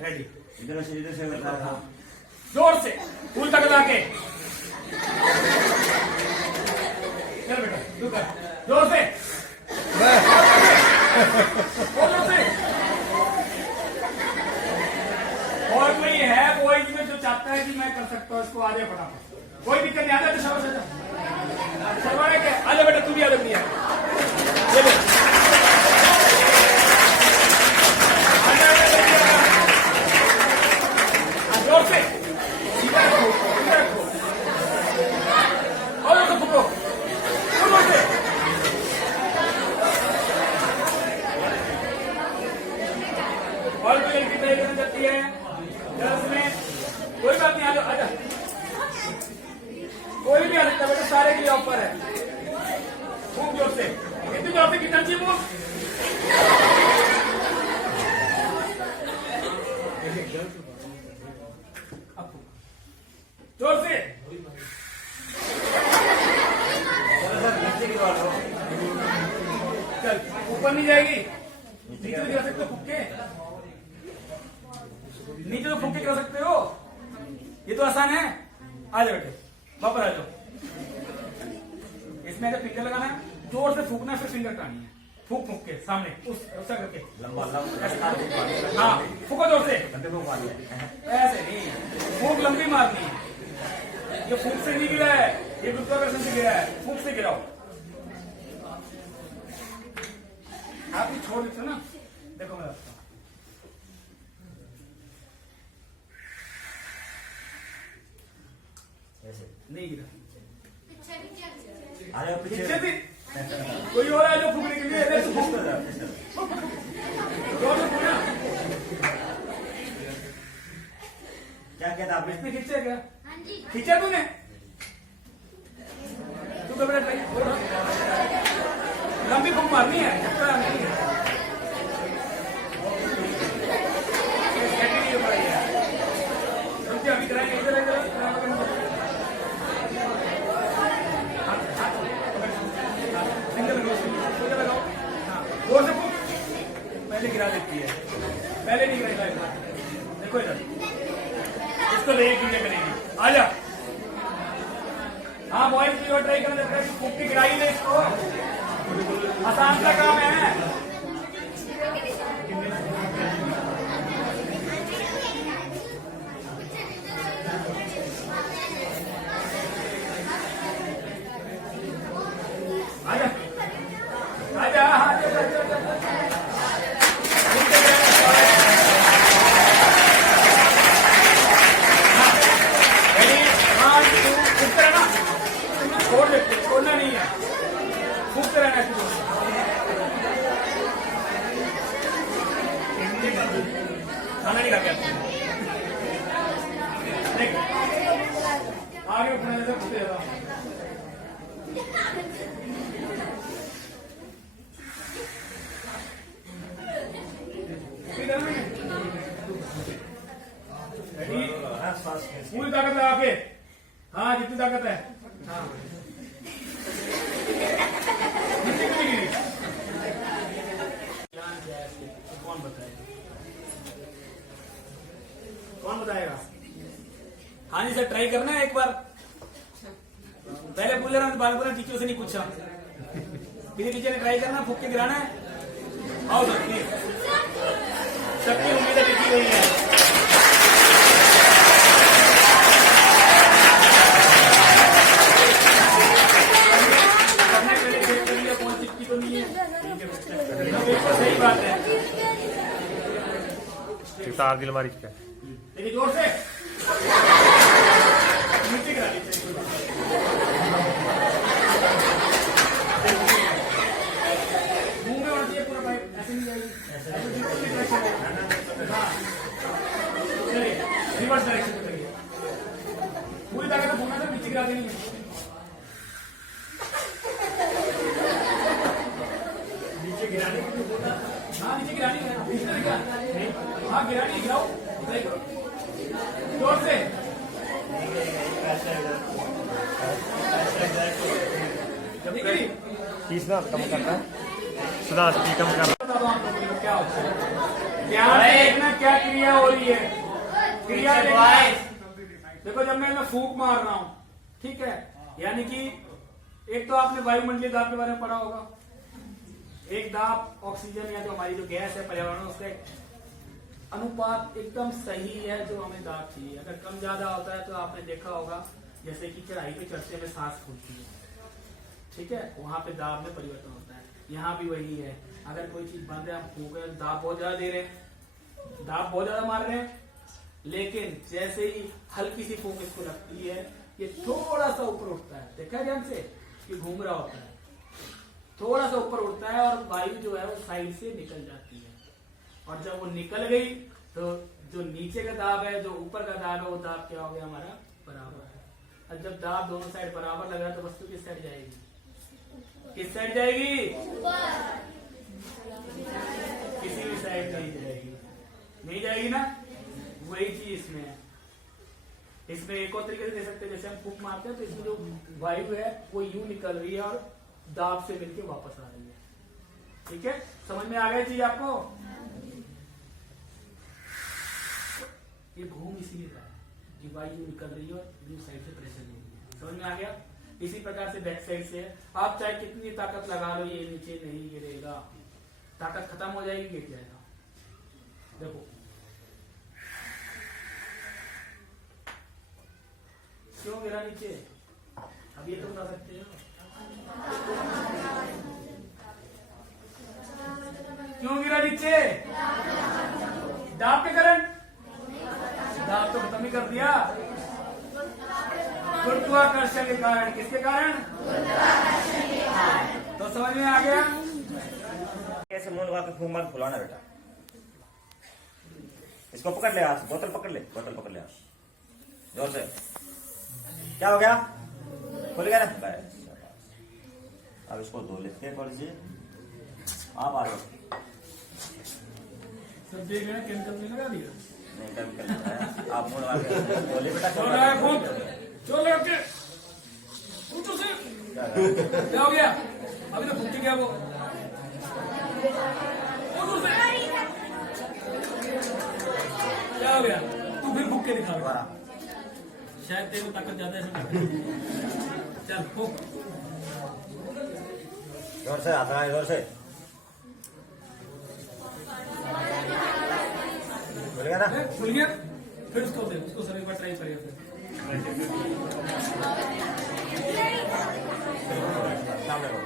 Ready. इधर से बता रहा। जोर से फूल तक ला के चल बेटा तू कर जोर से और जोर से। और कोई है कोई इसमें जो चाहता है कि मैं कर सकता हूँ इसको आ जाए फटाफट। कोई दिक्कत नहीं आ जाए तो शाबाश शर्मा के आ जा बेटा तू भी आ जा भैया जोर से सीधा रखो सीधा रखो और उसको पकड़ो जोर से। और कोई लड़की ट्राई करना चाहती है में कोई बात नहीं आ जा कोई भी आ सकता है बेटा सारे के लिए ऑफर है। खूब जोर से कितनी जोर से कितना चाहिए वो जोर से चल ऊपर नहीं जाएगी नीचे तो गिरा सकते हो फुक्के नीचे तो फुक्के गिरा सकते हो ये तो आसान है। आ जाओ बेटे वापस आ जाओ। इसमें फिंगर लगाना है जोर से फूकना फिर फिंगर टानी है फूक फूक के सामने उसका करके लंबा हाँ फूको जोर से ऐसे नहीं फूक लंबी मारनी है। ये फूक से नहीं गिरा है ये गुरुत्वाकर्षण से गिरा है फूक से गिराओ। आप भी छोड़ देते हो ना देखो मैं रखता हूं नहीं गिरा पीछे भी कोई और है जो फूकने के लिए क्या कहता आपने इसमें खींचा क्या खींचा तूने तू कब लंबी फूक मारनी है अभी कराएंगे जोर से फूक पहले गिरा देती है पहले नहीं गिरा देखो इधर इसको ले करेंगे आ जा। हाँ बॉयज की ट्राई करना चाहता है फूक के गिराई दे इसको आसान सा काम है। आजा आजा छोड़ देते छोड़ना नहीं है फूकते रहना है। खाना नहीं खा के आगे उठने से फूकते रहता हूँ। पूरी ताकत लगा के हाँ जितनी ताकत है हाँ कौन बताएगा। हाँ जी सर ट्राई करना है एक बार पहले बोल रहा हूँ बार बार टीचर से नहीं पूछा फिर टीचर ने ट्राई करना फूक के गिराना है। आओ सर सबकी उम्मीदें टिकी हुई है। सही बात है तार दिल मारी क्या देखिए जोर से नीचे गिरा मुंह में होना चाहिए पूरा पाइप ऐसे नहीं जाएगी रिवर्स डायरेक्शन में करिए पूरी ताकत भूलना था नीचे गिरा देनी है। नीचे गिराने के लिए बोला हाँ नीचे गिरानी है हाँ गिरानी गिराओ जोर से तीसरा कम करना है सुधा कम करना क्या होता है। ध्यान से देखना क्या क्रिया हो रही है। क्रिया देखो, जब मैं फूंक मार रहा हूं, ठीक है, यानी कि एक तो आपने वायुमंडलीय दाब के बारे में पढ़ा होगा। एक दाब ऑक्सीजन या जो हमारी जो गैस है पर्यावरण, उसका अनुपात एकदम सही है जो हमें दाब चाहिए। अगर कम ज्यादा होता है तो आपने देखा होगा जैसे कि चढ़ाई पे चढ़ते में सांस फूलती है, ठीक है, वहां पे दाब में परिवर्तन होता है। यहाँ भी वही है, अगर कोई चीज बंद है, हम फूंक रहे हैं, दाब बहुत ज्यादा दे रहे हैं, दाब बहुत ज्यादा मार रहे हैं, लेकिन जैसे ही हल्की सी फूंक इसको लगती है, ये थोड़ा सा ऊपर उठता है। देखा है ध्यान से, ये घूम रहा होता है, थोड़ा सा ऊपर उठता है और वायु जो है वो साइड से निकल जाती है। और जब वो निकल गई तो जो नीचे का दाब है, जो ऊपर का दाब है, वो दाब क्या हो गया हमारा, बराबर है। और जब दाब दोनों साइड बराबर लगा तो वस्तु किस साइड जाएगी, किस साइड जाएगी, किसी भी साइड नहीं जाएगी, नहीं जाएगी ना। वही चीज इसमें है। इसमें एक और तरीके से दे सकते हैं, जैसे हम फूंक मारते हैं तो इसमें जो वायु है वो यूं निकल रही है और दाब से मिलकर वापस आ रही है। ठीक है, समझ में आ गई चीज आपको। ये घूम इसीलिए रहा है कि वायु निकल रही है और यूं साइड से प्रेशर ले रही है। समझ में आ गया। इसी प्रकार से बैक साइड से आप चाहे कितनी ताकत लगा लो, ये नीचे नहीं गिरेगा, ताकत खत्म हो जाएगी, गिर जाएगा। देखो क्यों गिरा नीचे, अब ये तो बता सकते हो क्यों गिरा नीचे, दाब के कारण, दाब तो खत्म ही कर दिया, गुरुत्वाकर्षण के कारण। किसके कारण, तो समझ में आ गया। कैसे मुंह लगा के फूंक मार फुलाना बेटा, इसको पकड़ ले, हाथ बोतल पकड़ ले, बोतल पकड़ ले हाथ जोर से। क्या हो गया, खुल गया ना, बस। अब इसको धो लेते हैं थोड़ी सी, आप आ जाओ। सब देख रहे हैं, केमिकल नहीं लगा दिया, नहीं केमिकल, आप मुंह लगा के धो ले बेटा। चलो ओके, ऊंचो से क्या हो गया, अभी तो फूंकी गया वो, ऊंचो से क्या हो गया, तू फिर फूंक के दिखा दोबारा, शायद तेरे को ताकत ज्यादा है। चल फूंक, जोर से हाथ लगाए, जोर से। खुल गया ना, खुल गया। फिर उसको दे, उसको सर एक बार ट्राई करिए फिर। सामने करो।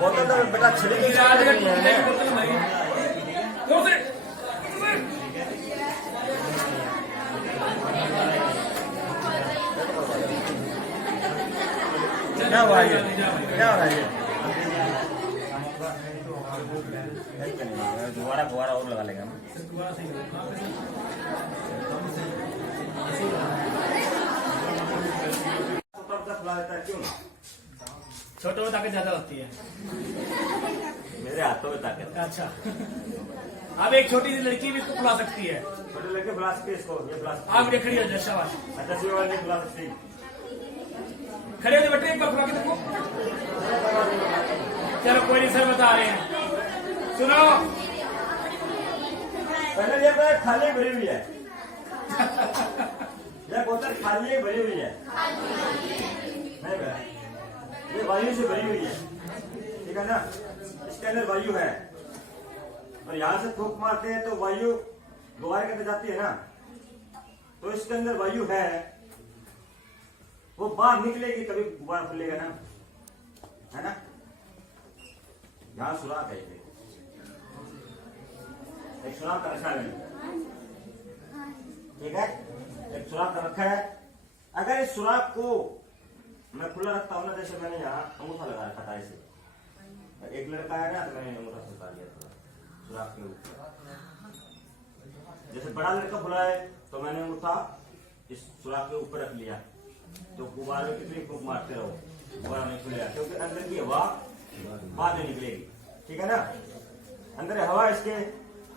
बोतल तो बेटा छिड़ी की बोतल मारी, जोर से। क्या हुआ ये, क्या हो रहा है ये, दोबारा दोबारा और लगा लेंगे हम। क्यों, छोटे में ताकत ज्यादा होती है, मेरे हाथों में ताकत। अच्छा, अब एक छोटी सी लड़की भी इसको फुला सकती है, छोटे लड़के बुला सकते इसको, ये बुला सकते। आप खड़ी हो जाए, शाबाश। अच्छा सी वाले बुला सकते, खड़े हो जाए बेटे, एक बार फुला के देखो। चलो कोई नहीं, सर बता रहे हैं, सुनो। पहले ये बोतल खाली भरी हुई है, ये बोतल खाली भरी हुई है, नहीं भरा, ये वायु से भरी हुई है, ठीक है ना। इसके अंदर वायु है और यहाँ से फूंक मारते हैं तो वायु दोबारा करके जाती है ना, तो इसके अंदर वायु है, वो बाहर निकलेगी तभी गुब्बारा खुलेगा ना, है ना। यहाँ सुराख है, एक सुराख का रखा है, ठीक है, एक सुराख का रखा है। अगर इस सुराख को मैं खुला रखता हूँ ना, जैसे मैंने यहाँ अंगूठा लगा रखा था ऐसे, एक लड़का है ना तो मैंने अंगूठा से उतार दिया थोड़ा सुराख के ऊपर। जैसे बड़ा लड़का खुला है तो मैंने अंगूठा इस सुराख के ऊपर रख लिया, तो गुब्बारे में कितनी फूंक मारते रहो, गुब्बारा नहीं खुलेगा, क्योंकि अंदर की हवा बाहर नहीं निकलेगी, ठीक है ना। अंदर हवा इसके,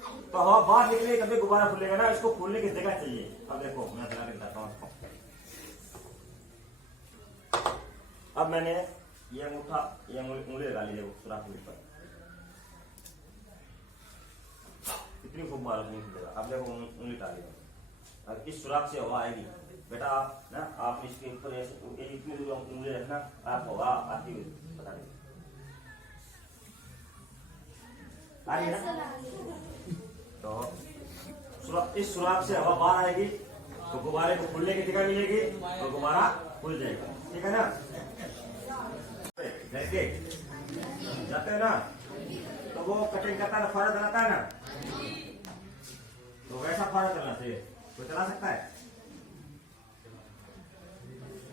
तो हवा बाहर निकलेगी तभी गुब्बारा खुलेगा ना। इसको खोलने की जगह चाहिए। अब देखो मैं चला के बताता हूँ। अब मैंने ये अंगूठा, ये उंगली लगा ली, देखो सुराख के ऊपर, कितनी फूक मारो नहीं खुलेगा। अब देखो उंगली डाली, अब इस सुराख से हवा आएगी बेटा, आप ना आप इसके ऊपर ऐसे इतनी दूर उंगली रखना, आप हवा आती हुई पता नहीं आ रही है ना। तो इस सुराख से हवा बाहर आएगी तो गुब्बारे को खुलने की जगह मिलेगी तो गुब्बारा खुल जाएगा, ठीक है ना। जैसे जाते हैं ना तो वो कटिंग करता है, फाड़ा चलाता है ना, तो वैसा फाड़ा चलना चाहिए। तो चला सकता है,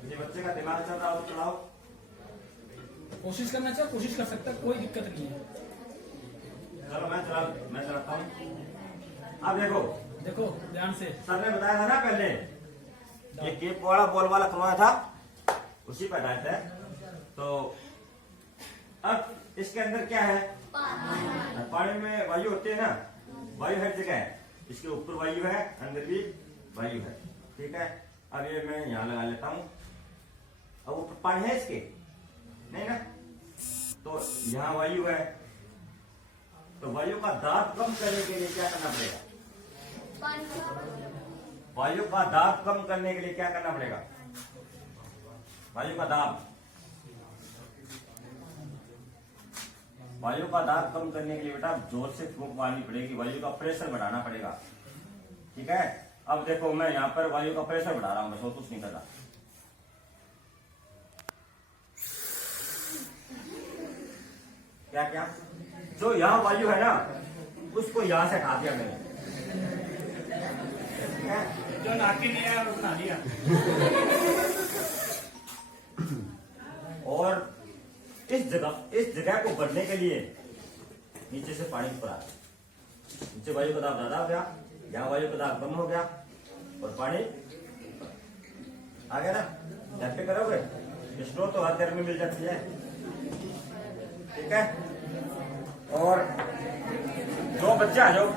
ये बच्चे का दिमाग चल रहा हो तो चलाओ, कोशिश करना चाहिए, कोशिश कर सकता है, कोई दिक्कत नहीं है। चलो मैं चलाता हूँ। अब देखो ध्यान से, सर ने बताया था ना पहले ये केप वाला बॉल वाला करवाया था, उसी पर डालते हैं। तो अब इसके अंदर क्या है, पानी में वायु होती है ना, वायु हर जगह है, इसके ऊपर वायु है, अंदर भी वायु है, ठीक है। अब ये मैं यहाँ लगा लेता हूँ, अब ऊपर पानी है इसके नहीं ना, तो यहाँ वायु है, तो वायु का दाब कम करने के लिए क्या करना पड़ेगा, वायु का दाब कम करने के लिए क्या करना पड़ेगा, वायु का दाब कम करने के लिए बेटा जोर से फूंक मारनी पड़ेगी, वायु का प्रेशर बढ़ाना पड़ेगा, ठीक है। अब देखो मैं यहाँ पर वायु का प्रेशर बढ़ा रहा हूँ, बस और कुछ नहीं कर रहा। क्या जो यहाँ वायु है ना उसको यहाँ से हटा दिया मैंने, जो नाकी नहीं है उसने लिया। और इस जगह को बढ़ने के लिए नीचे से पानी ऊपर आ गया, नीचे वायु का दाब ज्यादा हो गया, यहाँ वायु का दाब कम हो गया और पानी आ गया ना। ध्यान पे करोगे, स्टोर तो हर घर में मिल जाती है, ठीक है। और जो बच्चे आ जाओ